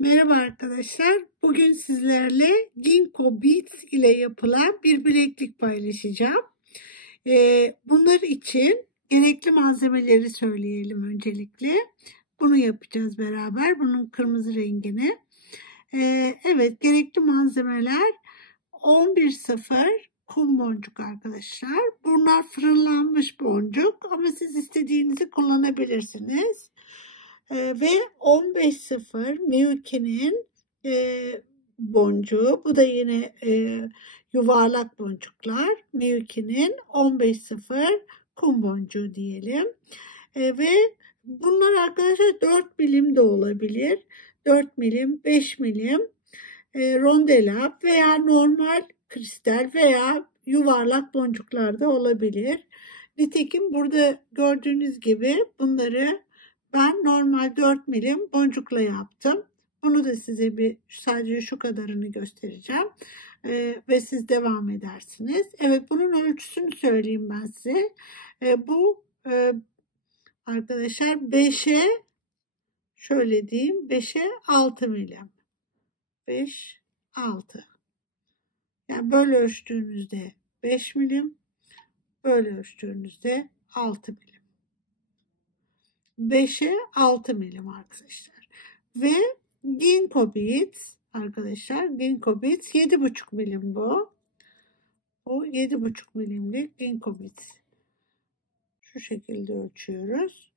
Merhaba arkadaşlar. Bugün sizlerle Ginkgo Beads ile yapılan bir bileklik paylaşacağım. Bunlar için gerekli malzemeleri söyleyelim öncelikle. Bunu yapacağız beraber. Bunun kırmızı rengini. Evet, gerekli malzemeler 11.0 kum boncuk arkadaşlar. Bunlar fırınlanmış boncuk ama siz istediğinizi kullanabilirsiniz. Ve 15.0 Miyuki'nin boncuğu. Bu da yine yuvarlak boncuklar. Miyuki'nin 15.0 kum boncuğu diyelim. Ve bunlar arkadaşlar 4 milim de olabilir. 4 milim, 5 milim rondelap veya normal kristal veya yuvarlak boncuklar da olabilir. Nitekim burada gördüğünüz gibi bunları ben normal 4 milim boncukla yaptım. Bunu da size sadece şu kadarını göstereceğim. Ve siz devam edersiniz. Evet, bunun ölçüsünü söyleyeyim ben size. Bu arkadaşlar 5'e şöyle diyeyim 5'e 6 milim. 5, 6. Yani böyle ölçtüğünüzde 5 milim. Böyle ölçtüğünüzde 6 milim. 5'e 6 milim arkadaşlar. Ve Ginkgo Beads arkadaşlar. Ginkgo Beads 7,5 milim bu. O 7,5 milimlik Ginkgo Beads. Şu şekilde ölçüyoruz.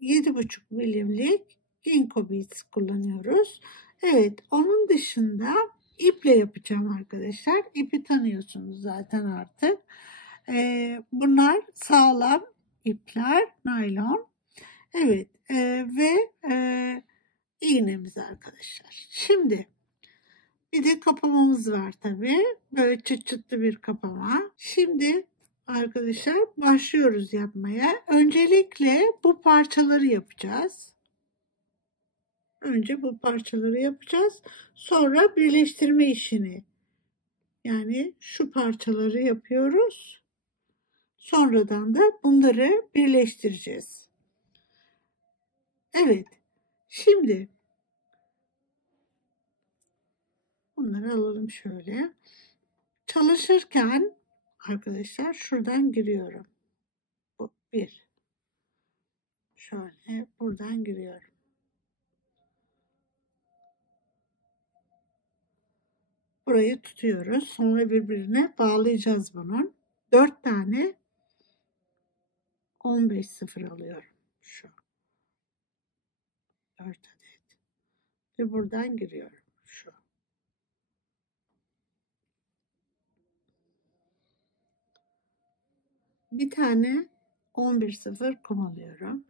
7,5 milimlik Ginkgo Beads kullanıyoruz. Evet, onun dışında iple yapacağım arkadaşlar. İpi tanıyorsunuz zaten artık. Bunlar sağlam ipler, naylon. Evet, ve iğnemiz arkadaşlar. Şimdi bir de kapamamız var tabii. Böyle çıt çıtlı bir kapama. Şimdi arkadaşlar başlıyoruz yapmaya. Öncelikle bu parçaları yapacağız. Önce bu parçaları yapacağız. Sonra birleştirme işini. Yani şu parçaları yapıyoruz. Sonradan da bunları birleştireceğiz. Evet. Şimdi bunları alalım şöyle. Çalışırken arkadaşlar şuradan giriyorum. Bu bir. Şöyle buradan giriyorum. Burayı tutuyoruz. Sonra birbirine bağlayacağız bunun. 4 tane 15.0 alıyorum. Şu. 4 adet. Ve buradan giriyorum. Şu. Bir tane 11.0 kum alıyorum.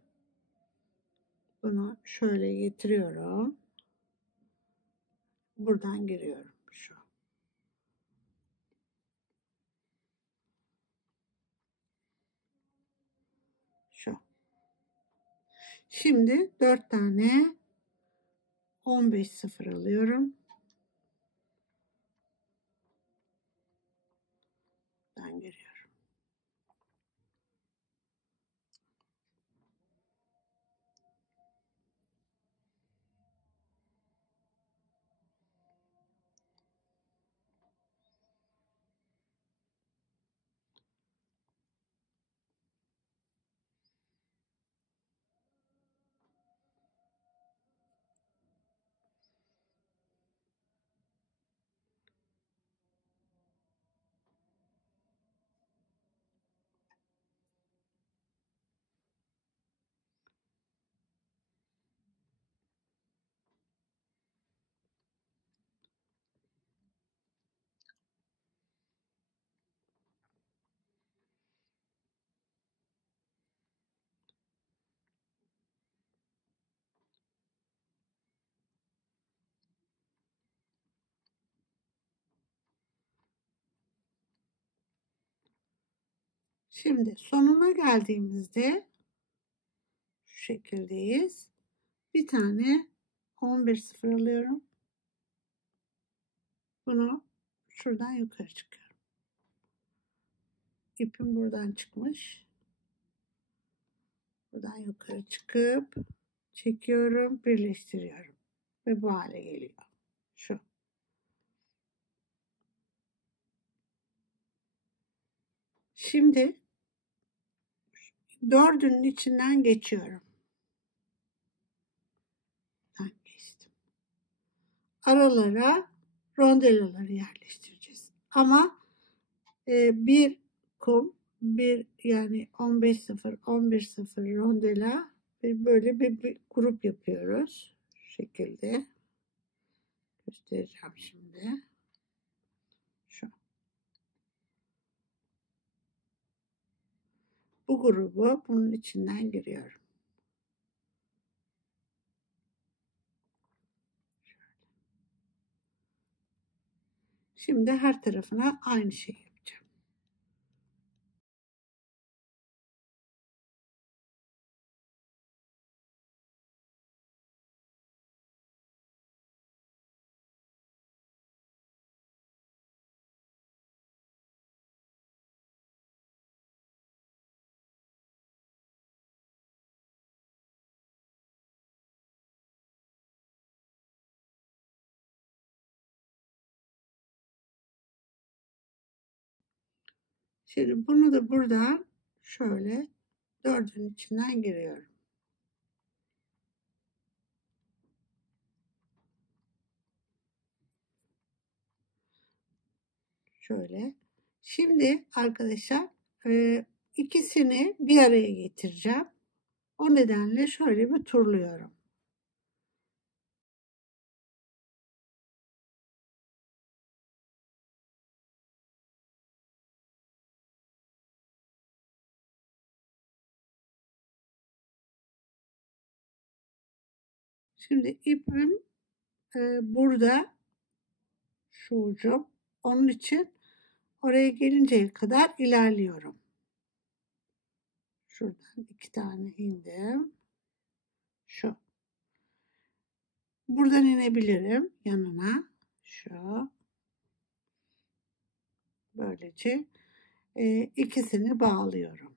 Bunu şöyle getiriyorum. Buradan giriyorum. Şu. Şu. Şimdi 4 tane 15.0 alıyorum. Buradan giriyorum. Şimdi sonuna geldiğimizde şu şekildeyiz. Bir tane 11.0 alıyorum. Bunu şuradan yukarı çıkıyorum. İpim buradan çıkmış. Buradan yukarı çıkıp çekiyorum, birleştiriyorum. ve bu hale geliyor. Şu. Şimdi dördünün içinden geçiyorum. Geçtim. Aralara rondelaları yerleştireceğiz. Ama bir kum, bir yani 15-0, 11-0 rondela ve böyle bir grup yapıyoruz. Şu şekilde. Göstereceğim şimdi. Şu. Bu grubu bunun içinden giriyorum. Şimdi her tarafına aynı şeyi yapacağım. Şimdi bunu da buradan şöyle dördün içinden giriyorum. Şöyle. Şimdi arkadaşlar ikisini bir araya getireceğim. O nedenle şöyle bir turluyorum. Şimdi ipim burada şu ucum. Onun için oraya gelinceye kadar ilerliyorum. Şuradan 2 tane indim. Şu. Buradan inebilirim yanına. Şu. Böylece ikisini bağlıyorum.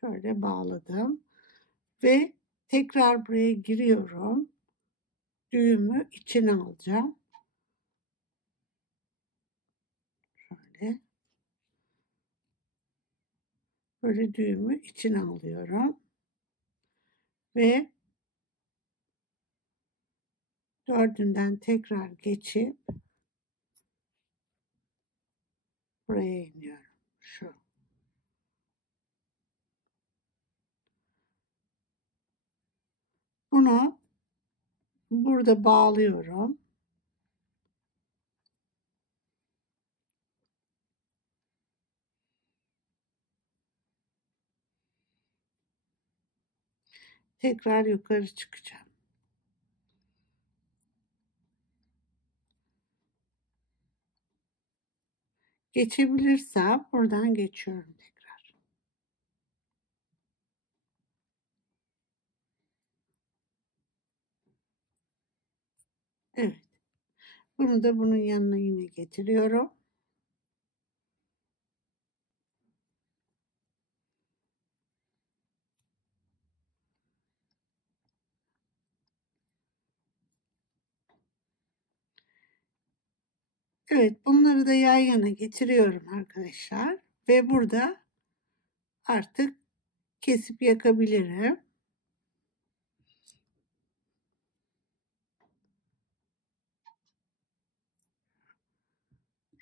Şöyle bağladım. Ve tekrar buraya giriyorum. Düğümü içine alacağım. Şöyle. Böyle düğümü içine alıyorum. Ve dördünden tekrar geçip buraya iniyorum. Şu. Bunu burada bağlıyorum. Tekrar yukarı çıkacağım. Geçebilirsem buradan geçiyorum tekrar. Evet. Bunu da bunun yanına yine getiriyorum. Evet, bunları da yan yana getiriyorum arkadaşlar. Ve burada artık kesip yakabilirim.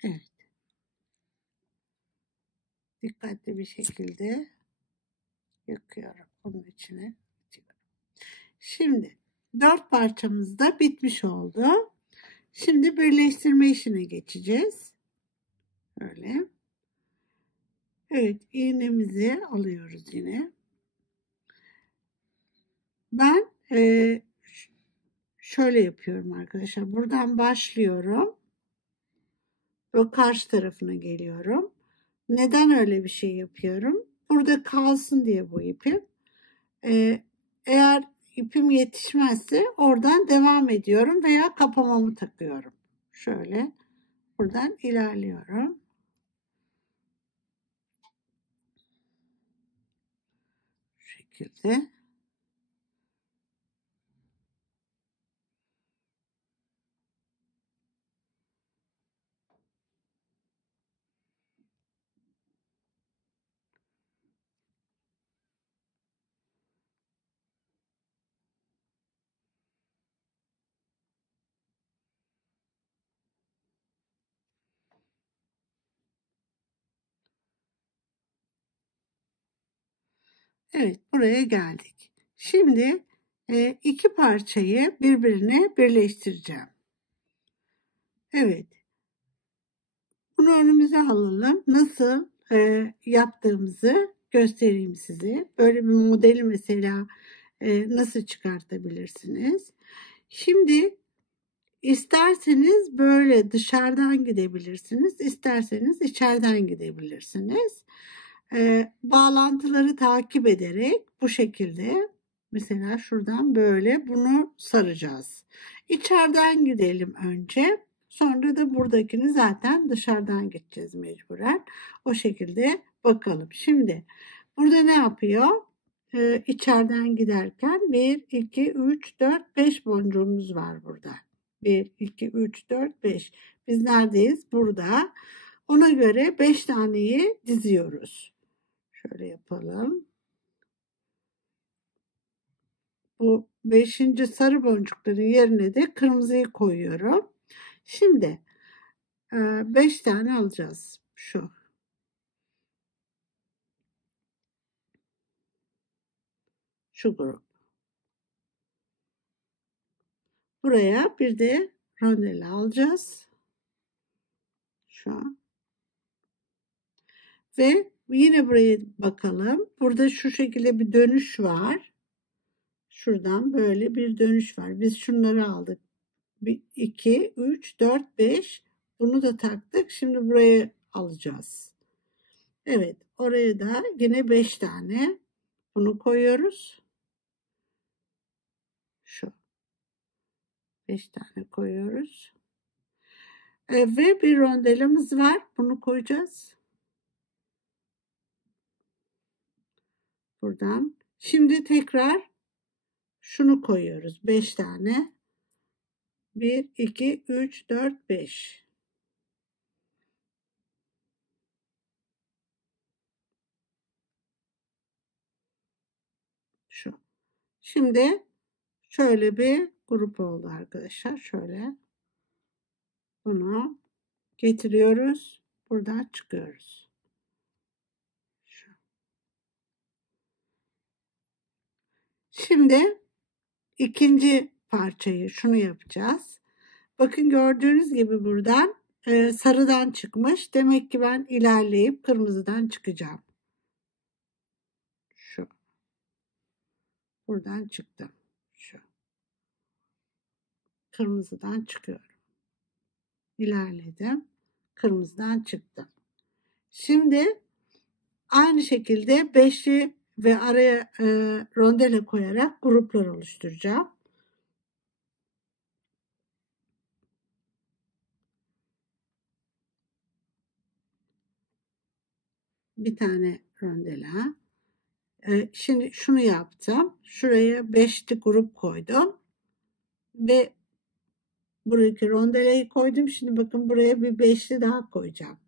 Evet. Dikkatli bir şekilde yakıyorum bunun içine. Şimdi 4 parçamız da bitmiş oldu. Şimdi birleştirme işine geçeceğiz. Böyle. Evet, iğnemizi alıyoruz yine. Ben şöyle yapıyorum arkadaşlar. Buradan başlıyorum. Ve karşı tarafına geliyorum. Neden öyle bir şey yapıyorum? Burada kalsın diye bu ipim. Eğer ipim yetişmezse oradan devam ediyorum veya kapamamı takıyorum. Şöyle buradan ilerliyorum. şekilde. Evet, buraya geldik. Şimdi iki parçayı birbirine birleştireceğim. Evet, bunu önümüze alalım. Nasıl yaptığımızı göstereyim size. Böyle bir modeli mesela nasıl çıkartabilirsiniz? Şimdi isterseniz böyle dışarıdan gidebilirsiniz, isterseniz içeriden gidebilirsiniz. Bağlantıları takip ederek bu şekilde mesela şuradan böyle bunu saracağız. İçeriden gidelim önce. Sonra da buradakini zaten dışarıdan gideceğiz mecburen. O şekilde bakalım. Şimdi burada ne yapıyor? İçeriden giderken 1, 2, 3, 4, 5 boncuğumuz var burada. 1, 2, 3, 4, 5. Biz neredeyiz? Burada. Ona göre 5 taneyi diziyoruz. Şöyle yapalım. Bu 5. sarı boncukların yerine de kırmızıyı koyuyorum. Şimdi 5 tane alacağız. Şu. Şu grup. Buraya bir de rondel alacağız. Şu. Ve yine buraya bakalım. Burada şu şekilde bir dönüş var. Şuradan böyle bir dönüş var. Biz şunları aldık. 2, 3, 4, 5. Bunu da taktık. Şimdi buraya alacağız. Evet. Oraya da yine 5 tane bunu koyuyoruz. Şu. 5 tane koyuyoruz. Ve bir rondelimiz var. Bunu koyacağız. Buradan. Şimdi tekrar şunu koyuyoruz. 5 tane. 1, 2, 3, 4, 5. Şu. Şimdi şöyle bir grup oldu arkadaşlar. Şöyle bunu getiriyoruz. Buradan çıkıyoruz. Şu. Şimdi ikinci parçayı şunu yapacağız. Bakın gördüğünüz gibi buradan sarıdan çıkmış. Demek ki ben ilerleyip kırmızıdan çıkacağım. Şu. Buradan çıktım. Şu. Kırmızıdan çıkıyorum. İlerledim. Kırmızıdan çıktım. Şimdi aynı şekilde beşli ve araya rondele koyarak gruplar oluşturacağım. Bir tane rondele. Şimdi şunu yaptım. Şuraya beşli grup koydum. Ve buradaki rondeleyi koydum. Şimdi bakın buraya bir beşli daha koyacağım.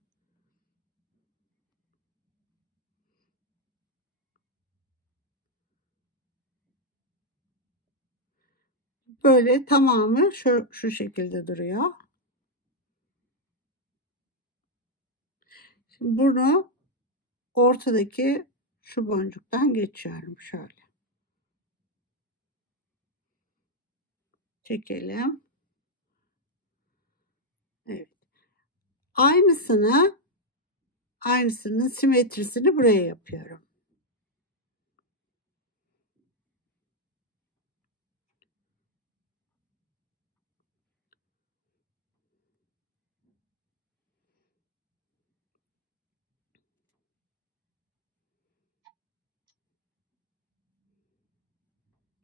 Böyle tamamı şu şekilde duruyor. Şimdi bunu ortadaki şu boncuktan geçiyorum. Şöyle. Çekelim. Evet. Aynısının simetrisini buraya yapıyorum.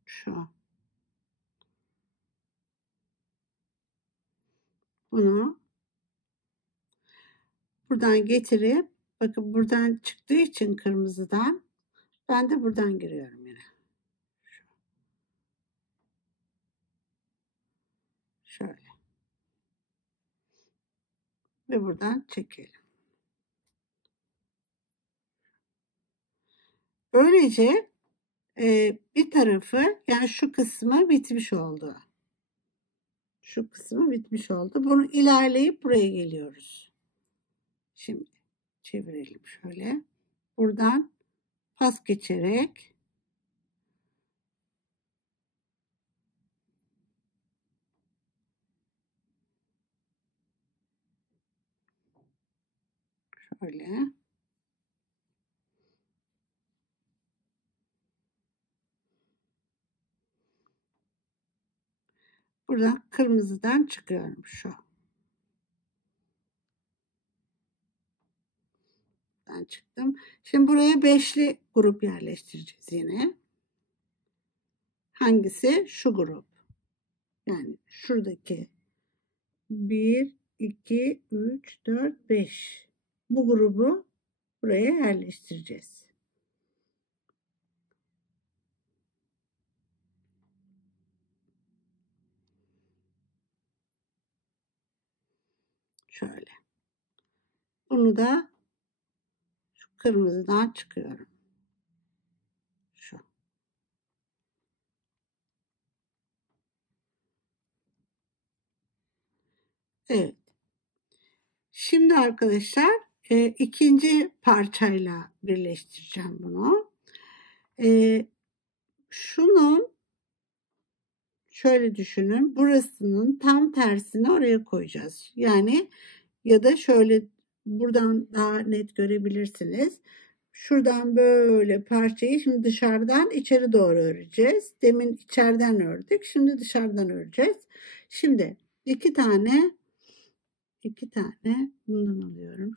Şu. Bunu buradan getirip bakın buradan çıktığı için kırmızıdan Ben de buradan giriyorum yine. Şöyle. Ve buradan çekelim. Böylece bir tarafı, yani şu kısmı bitmiş oldu. Şu kısmı bitmiş oldu. Bunu ilerleyip buraya geliyoruz. Şimdi çevirelim şöyle. Buradan pas geçerek şöyle buradan kırmızıdan çıkıyorum şu. Ben çıktım. Şimdi buraya beşli grup yerleştireceğiz yine. Hangisi? Şu grup. Yani şuradaki 1, 2, 3, 4, 5. Bu grubu buraya yerleştireceğiz. Şöyle. Bunu da şu kırmızıdan çıkıyorum. Şu. Evet. Şimdi arkadaşlar ikinci parçayla birleştireceğim bunu. Şunun şöyle düşünün. Burasının tam tersini oraya koyacağız. Yani ya da şöyle buradan daha net görebilirsiniz. Şuradan böyle parçayı şimdi dışarıdan içeri doğru öreceğiz. Demin içeriden ördük. Şimdi dışarıdan öreceğiz. Şimdi iki tane bundan alıyorum.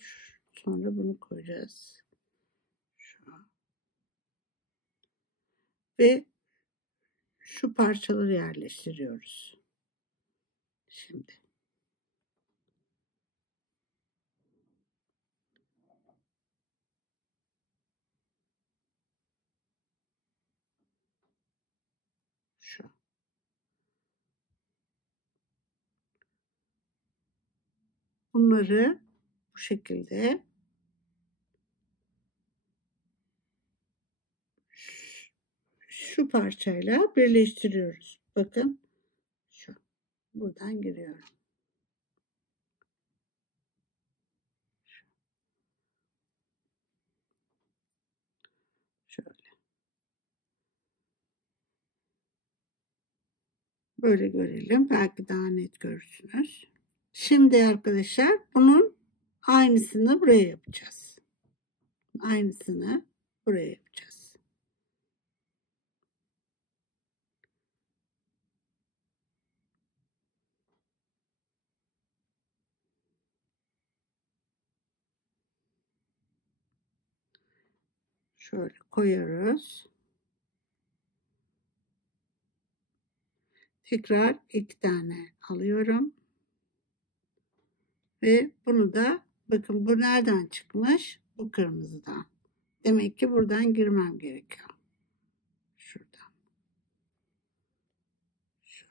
Sonra bunu koyacağız. Ve şu parçaları yerleştiriyoruz. Şimdi. Şu. Bunları bu şekilde şu parçayla birleştiriyoruz. Bakın şu. Buradan giriyorum. Şöyle. Böyle görelim. Belki daha net görürsünüz. Şimdi arkadaşlar bunun aynısını buraya yapacağız. Aynısını buraya yapacağız. Şöyle koyuyoruz. Tekrar iki tane alıyorum. Ve bunu da bakın bu nereden çıkmış? Bu kırmızıdan. Demek ki buradan girmem gerekiyor. Şuradan. Şu.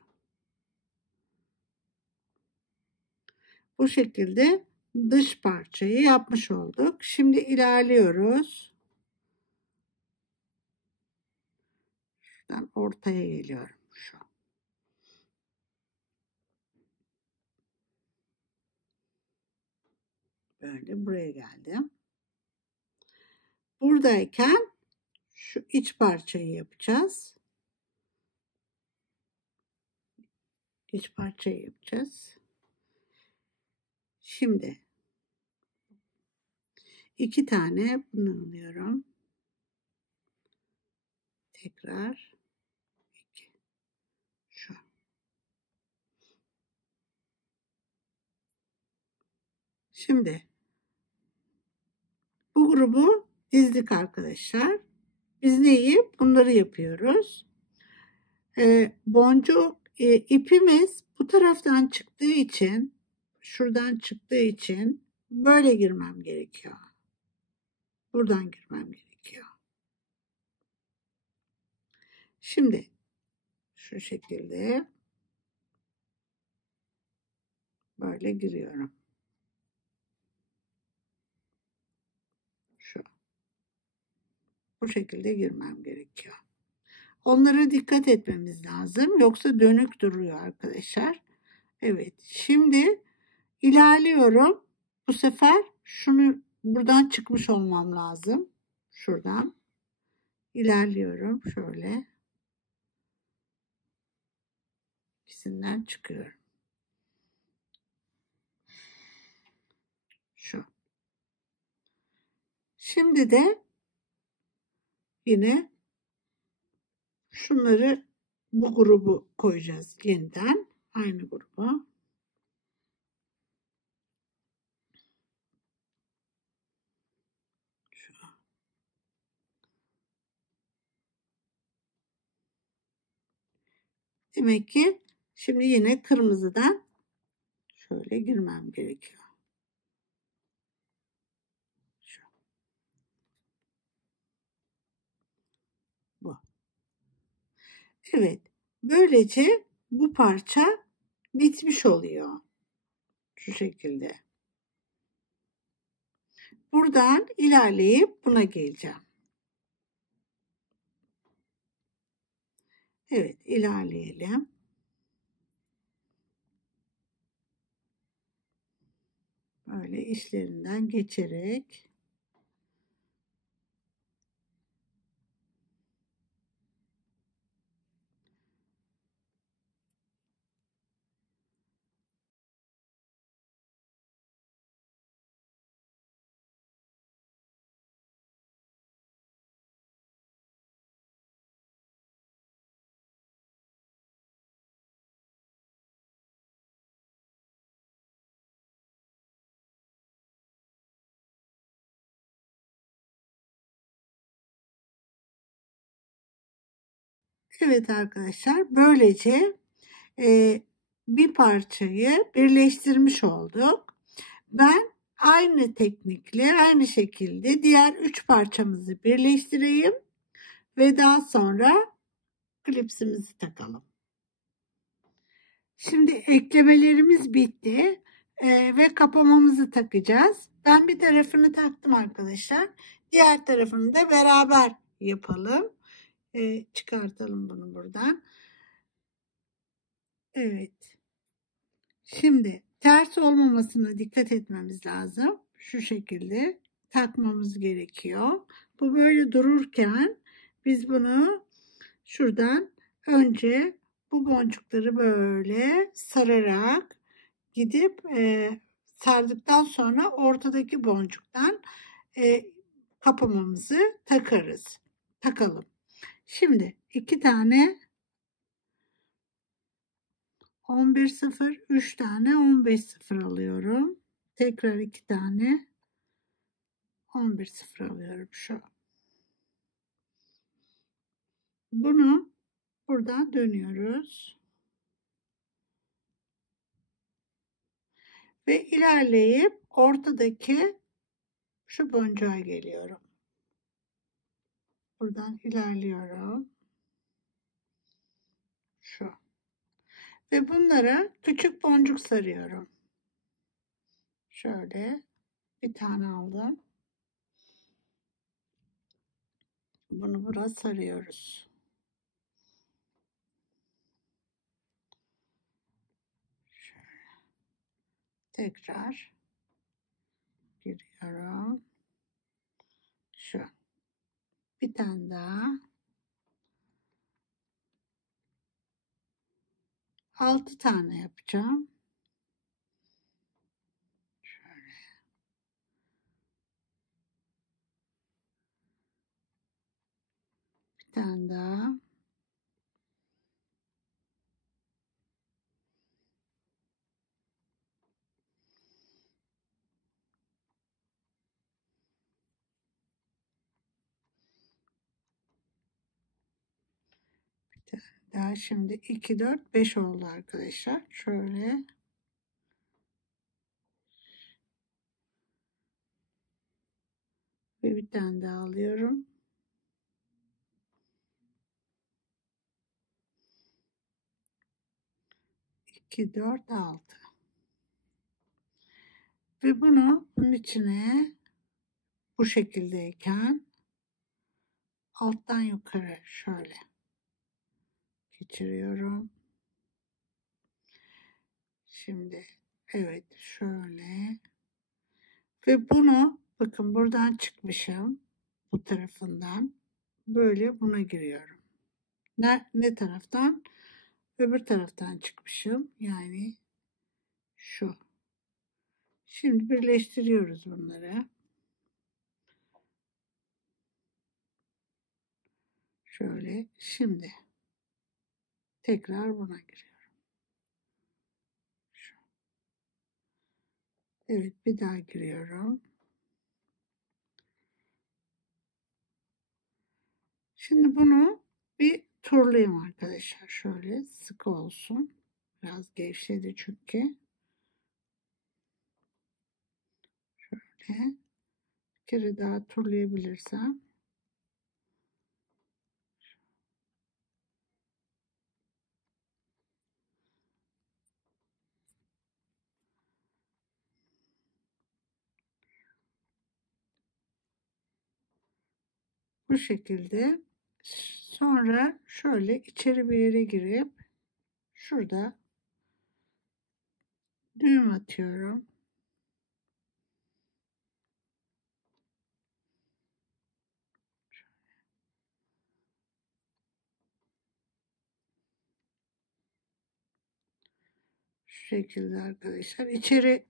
Bu şekilde dış parçayı yapmış olduk. Şimdi ilerliyoruz. Şuradan ortaya geliyorum. Şu. Böyle buraya geldim. Buradayken şu iç parçayı yapacağız. İç parçayı yapacağız. Şimdi iki tane bunu alıyorum. Tekrar iki. Şu. Şimdi bu grubu dizdik arkadaşlar. Biz neyi? Bunları yapıyoruz. Boncuk ipimiz bu taraftan çıktığı için, şuradan çıktığı için böyle girmem gerekiyor. Buradan girmem gerekiyor. Şimdi şu şekilde böyle giriyorum. Bu şekilde girmem gerekiyor. Onlara dikkat etmemiz lazım. Yoksa dönük duruyor arkadaşlar. Evet. Şimdi ilerliyorum. Bu sefer şunu buradan çıkmış olmam lazım. Şuradan ilerliyorum. Şöyle. İkisinden çıkıyorum. Şu. Şimdi de yine şunları bu grubu koyacağız yeniden. Aynı grubu. Şu. Demek ki şimdi yine kırmızıdan şöyle girmem gerekiyor. Şu. Bu. Evet. Böylece bu parça bitmiş oluyor. Şu şekilde. Buradan ilerleyip buna geleceğim. Evet, ilerleyelim. Böyle işlerinden geçerek evet arkadaşlar, böylece bir parçayı birleştirmiş olduk. Ben aynı teknikle aynı şekilde diğer 3 parçamızı birleştireyim ve daha sonra klipsimizi takalım. Şimdi eklemelerimiz bitti ve kapamamızı takacağız. Ben bir tarafını taktım arkadaşlar. Diğer tarafını da beraber yapalım. Çıkartalım bunu buradan. Evet. Şimdi ters olmamasına dikkat etmemiz lazım. Şu şekilde takmamız gerekiyor. Bu böyle dururken biz bunu şuradan önce bu boncukları böyle sararak gidip sardıktan sonra ortadaki boncuktan kapamamızı takalım. Şimdi 2 tane 11.0, 3 tane 15.0 alıyorum. Tekrar 2 tane 11.0 alıyorum şu. Bunu buradan dönüyoruz. Ve ilerleyip ortadaki şu boncuğa geliyorum. Buradan ilerliyorum. Şu. Ve bunlara küçük boncuk sarıyorum. Şöyle bir tane aldım. Bunu buraya sarıyoruz. Şöyle. Tekrar giriyorum. Şu. Bir tane daha. 6 tane yapacağım. Şöyle. Bir tane daha. Bir tane daha. Şimdi 2, 4, 5 oldu arkadaşlar. Şöyle. Ve bir tane daha alıyorum. 2, 4, 6. Ve bunu bunun içine bu şekildeyken alttan yukarı şöyle geçiriyorum. Şimdi evet şöyle ve bunu bakın buradan çıkmışım bu tarafından böyle buna giriyorum. Ne taraftan? Öbür taraftan çıkmışım yani şu. Şimdi birleştiriyoruz bunları. Şöyle şimdi tekrar buna giriyorum. Evet bir daha giriyorum. Şimdi bunu bir turlayayım arkadaşlar. Şöyle sıkı olsun. Biraz gevşedi çünkü. Şöyle bir kere daha turlayabilirsem. Bu şekilde. Sonra şöyle içeri bir yere girip şurada düğüm atıyorum. Şu şekilde arkadaşlar. İçeri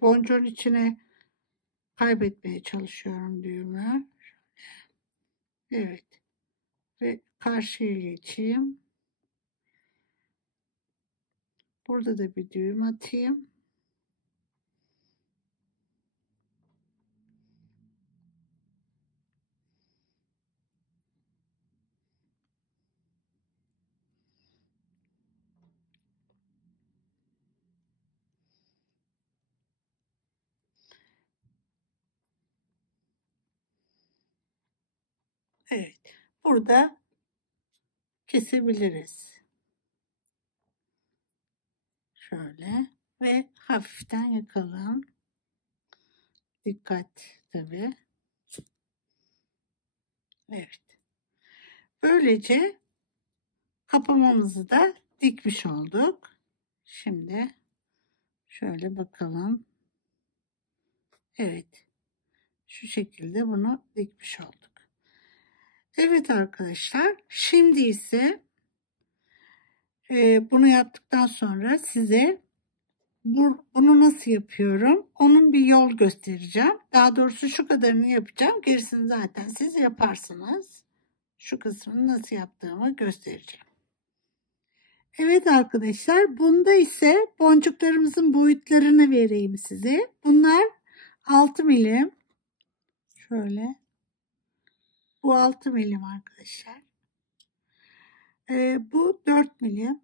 boncuğun içine kaybetmeye çalışıyorum düğümü. Evet. Ve karşıya geçeyim. Burada da bir düğüm atayım. Evet. Burada kesebiliriz. Şöyle ve hafiften yakalım. Dikkat tabii. Evet. Böylece kapamamızı da dikmiş olduk. Şimdi şöyle bakalım. Evet. Şu şekilde bunu dikmiş olduk. Evet arkadaşlar. Şimdi ise bunu yaptıktan sonra size bunu nasıl yapıyorum? Onun bir yol göstereceğim. Daha doğrusu şu kadarını yapacağım. Gerisini zaten siz yaparsınız. Şu kısmını nasıl yaptığımı göstereceğim. Evet arkadaşlar, bunda ise boncuklarımızın boyutlarını vereyim size. Bunlar 6 milim. Şöyle. Bu 6 milim arkadaşlar. Bu 4 milim.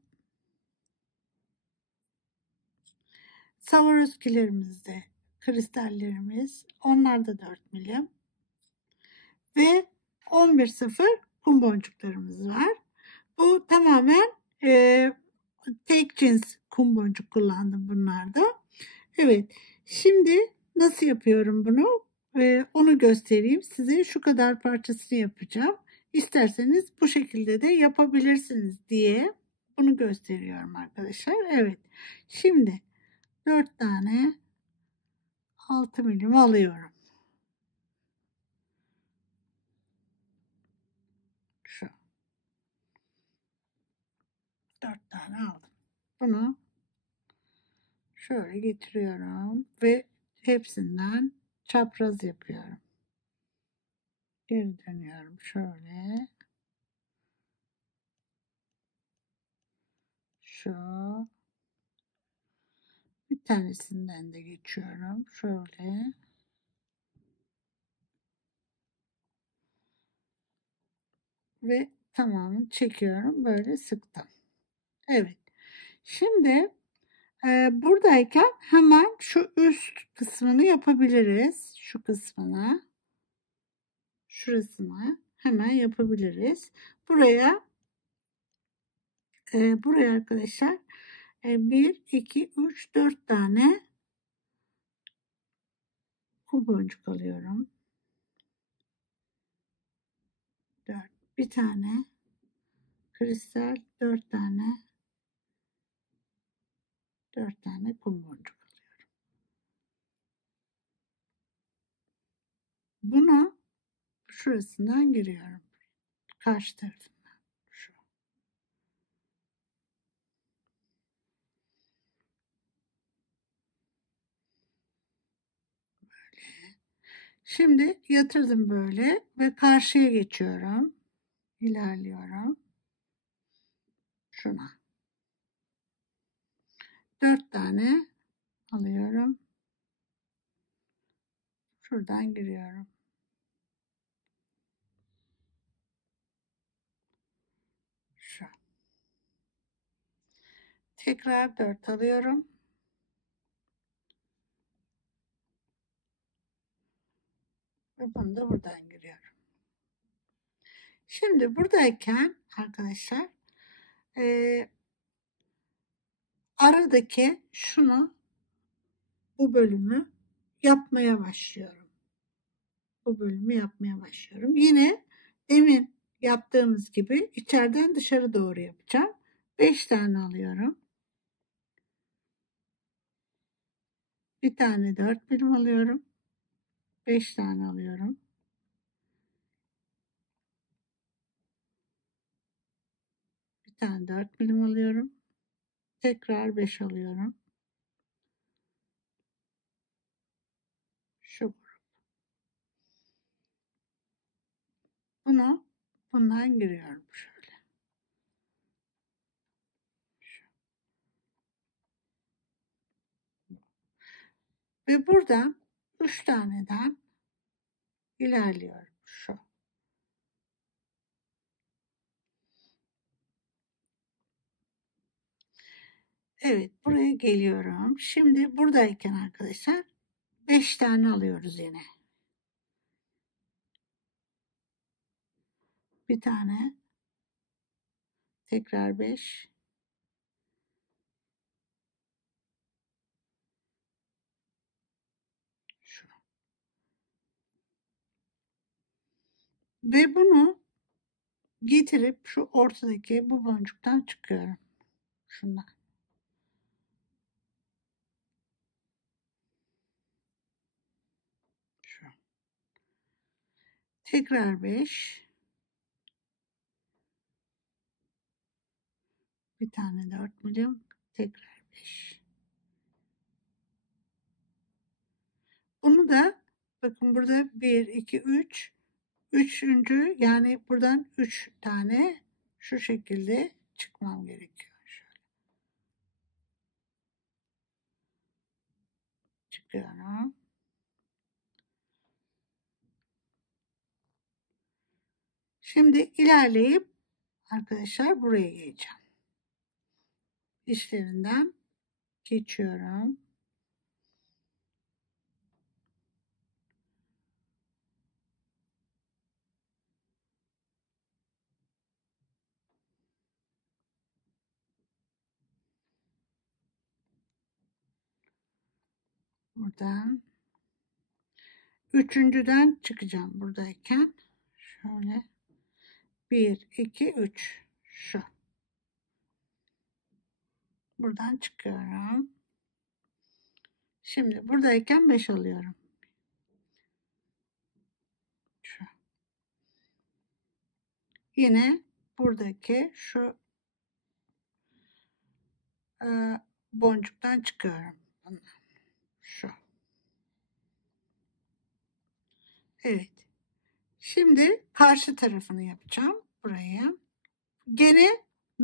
Swarovski'lerimizde kristallerimiz. Onlar da 4 milim. Ve 11.0 kum boncuklarımız var. Bu tamamen tek cins kum boncuk kullandım bunlarda. Evet. Şimdi nasıl yapıyorum bunu? Onu göstereyim. Size şu kadar parçasını yapacağım. İsterseniz bu şekilde de yapabilirsiniz diye bunu gösteriyorum arkadaşlar. Evet. Şimdi 4 tane 6 milim alıyorum. Şu. 4 tane aldım. Bunu şöyle getiriyorum ve hepsinden çapraz yapıyorum. Geri dönüyorum şöyle. Şu. Bir tanesinden de geçiyorum. Şöyle. Ve tamamını çekiyorum. Böyle sıktım. Evet. Şimdi buradayken hemen şu üst kısmını yapabiliriz. Şu kısmını. Şurasını hemen yapabiliriz. Buraya arkadaşlar 1, 2, 3, 4 tane kum boncuk alıyorum. 4. Bir tane kristal, 4 tane kum boncuk alıyorum. Bunu şurasından giriyorum. Karşı tarafından. Şu. Böyle. Şimdi yatırdım böyle ve karşıya geçiyorum. İlerliyorum. Şuna. 4 tane alıyorum. Şuradan giriyorum. Şu. Tekrar 4 alıyorum. Ve bunu da buradan giriyorum. Şimdi buradayken arkadaşlar aradaki bu bölümü yapmaya başlıyorum. Yine demin yaptığımız gibi içeriden dışarı doğru yapacağım. 5 tane alıyorum. Bir tane 4 birim alıyorum. 5 tane alıyorum. Bir tane 4 birim alıyorum. Tekrar 5 alıyorum. Şu grup. Bundan giriyorum şöyle. Ve buradan 3 taneden ilerliyorum. Şu. Evet, buraya geliyorum. Şimdi buradayken arkadaşlar 5 tane alıyoruz yine. Bir tane, tekrar 5. Şu. Ve bunu getirip şu ortadaki bu boncuktan çıkıyorum. Şundan. Şu. Tekrar 5. Bir tane 4 milim. Tekrar 5. Bunu da bakın burada 1, 2, 3. Üçüncü, yani buradan 3 tane şu şekilde çıkmam gerekiyor. Şöyle. Çıkıyorum. Şimdi ilerleyip arkadaşlar buraya geleceğim. İşlerinden geçiyorum. Buradan üçüncüden çıkacağım buradayken. Şöyle 1, 2, 3 şu. Buradan çıkıyorum. Şimdi buradayken 5 alıyorum. Şu. Yine buradaki şu boncuktan çıkıyorum. Şu. Evet. Şimdi karşı tarafını yapacağım. Buraya. Gene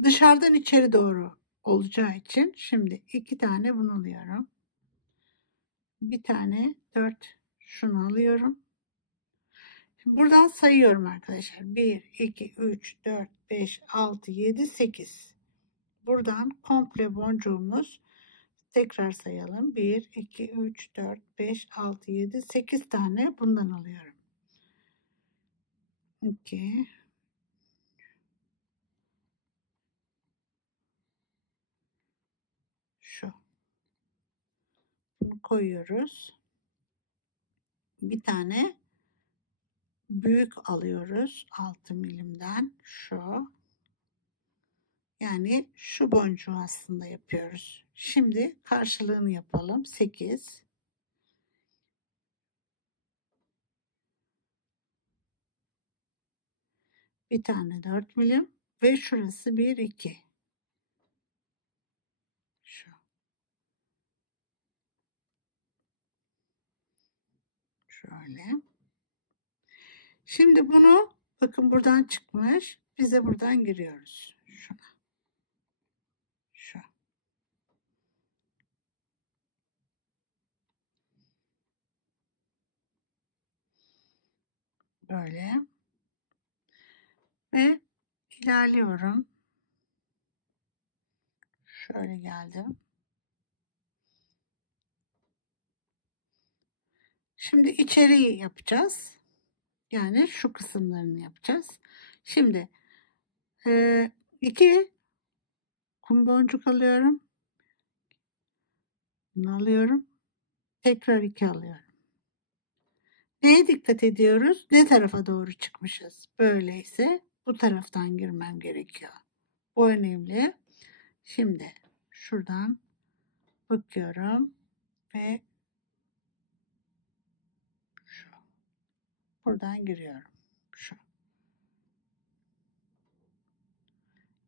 dışarıdan içeri doğru olacağı için şimdi 2 tane bunu alıyorum. Bir tane 4 şunu alıyorum. Şimdi buradan sayıyorum arkadaşlar. 1, 2, 3, 4, 5, 6, 7, 8. Buradan komple boncuğumuz, tekrar sayalım. 1, 2, 3, 4, 5, 6, 7, 8 tane bundan alıyorum. 2, koyuyoruz. Bir tane büyük alıyoruz 6 milimden, şu. Yani şu boncuğu aslında yapıyoruz. Şimdi karşılığını yapalım. 8. Bir tane 4 milim ve şurası 1 2. Şu. Şöyle. Şimdi bunu bakın buradan çıkmış. Biz de buradan giriyoruz. Şuna. Şu. Böyle. Ve ilerliyorum. Şöyle geldim. Şimdi içeriği yapacağız. Yani şu kısımlarını yapacağız. Şimdi 2 kum boncuk alıyorum. Bunu alıyorum. Tekrar 2 alıyorum. Neye dikkat ediyoruz? Ne tarafa doğru çıkmışız? Böyleyse bu taraftan girmem gerekiyor. Bu önemli. Şimdi şuradan bakıyorum ve şu. Buradan giriyorum. Şu.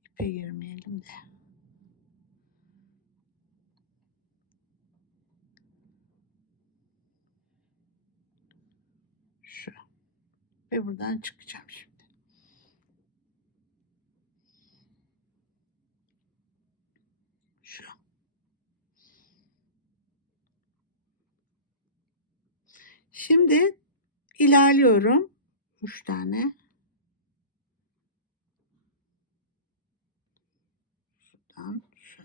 İpe girmeyelim de. Şu. Ve buradan çıkacağım şimdi. Şu. Şimdi ilerliyorum. 3 tane. Şuradan şu.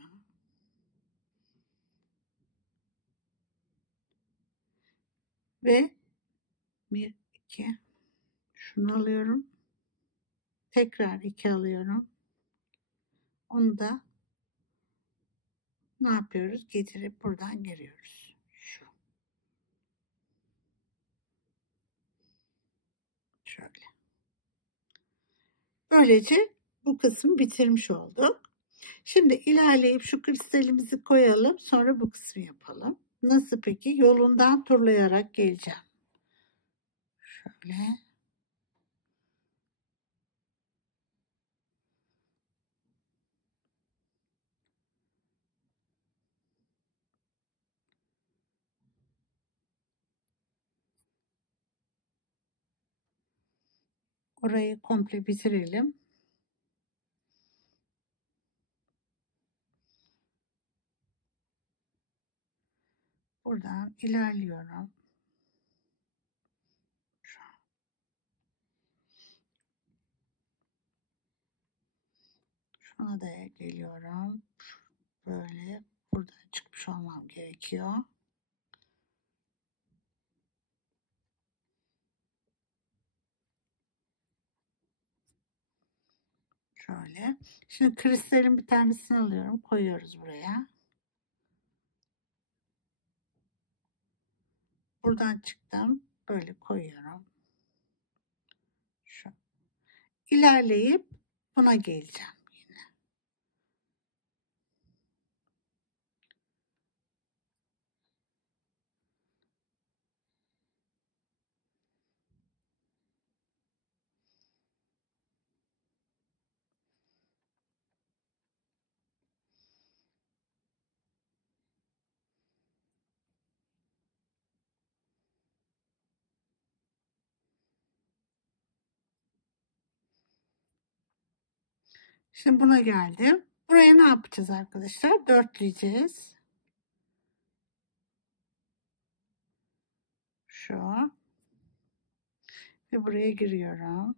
Ve 1 2 şunu alıyorum. Tekrar 2 alıyorum. Onu da ne yapıyoruz? Getirip buradan giriyoruz. Şu. Şöyle. Böylece bu kısmı bitirmiş olduk. Şimdi ilerleyip şu kristalimizi koyalım. Sonra bu kısmı yapalım. Nasıl peki? Yolundan turlayarak geleceğim. Şöyle. Orayı komple bitirelim. Buradan ilerliyorum. Şuna da geliyorum. Böyle buradan çıkmış olmam gerekiyor. Şöyle. Şimdi kristalin bir tanesini alıyorum. Koyuyoruz buraya. Buradan çıktım. Böyle koyuyorum. Şu. İlerleyip buna geleceğim yine. Şimdi buna geldim. Buraya ne yapacağız arkadaşlar? Dörtleyeceğiz. Şu. Ve buraya giriyorum.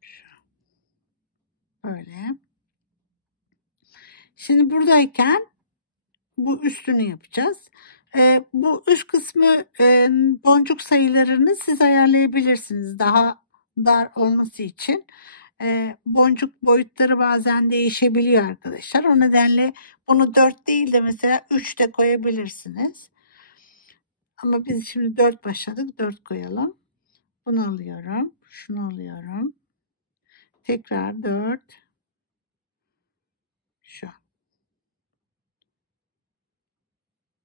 Şu. Böyle. Şimdi buradayken bu üstünü yapacağız. Bu üst kısmı boncuk sayılarını siz ayarlayabilirsiniz. Daha dar olması için boncuk boyutları bazen değişebiliyor arkadaşlar. O nedenle bunu 4 değil de mesela 3 de koyabilirsiniz. Ama biz şimdi 4 başladık. 4 koyalım. Bunu alıyorum. Şunu alıyorum. Tekrar 4. Şu.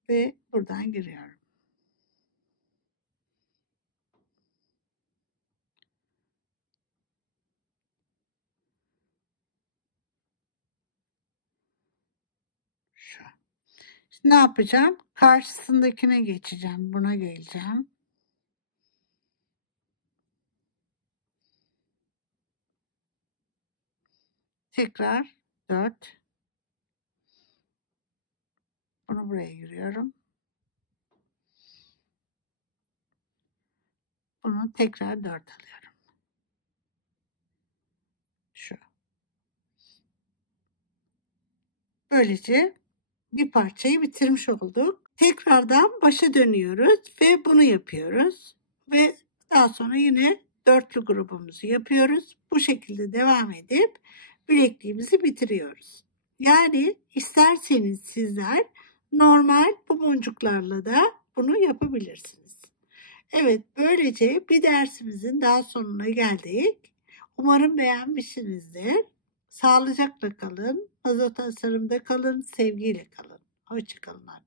Ve buradan giriyorum. Şu. Şimdi ne yapacağım? Karşısındakine geçeceğim. Buna geleceğim. Tekrar 4. Bunu buraya giriyorum. Bunu tekrar 4 alıyorum. Şu. Böylece bir parçayı bitirmiş olduk. Tekrardan başa dönüyoruz ve bunu yapıyoruz. Ve daha sonra yine dörtlü grubumuzu yapıyoruz. Bu şekilde devam edip bilekliğimizi bitiriyoruz. Yani isterseniz sizler normal bu boncuklarla da bunu yapabilirsiniz. Evet, böylece bir dersimizin daha sonuna geldik. Umarım beğenmişsinizdir. Sağlıcakla kalın, nazo tasarımda kalın, sevgiyle kalın. Hoşça kalın arkadaşlar.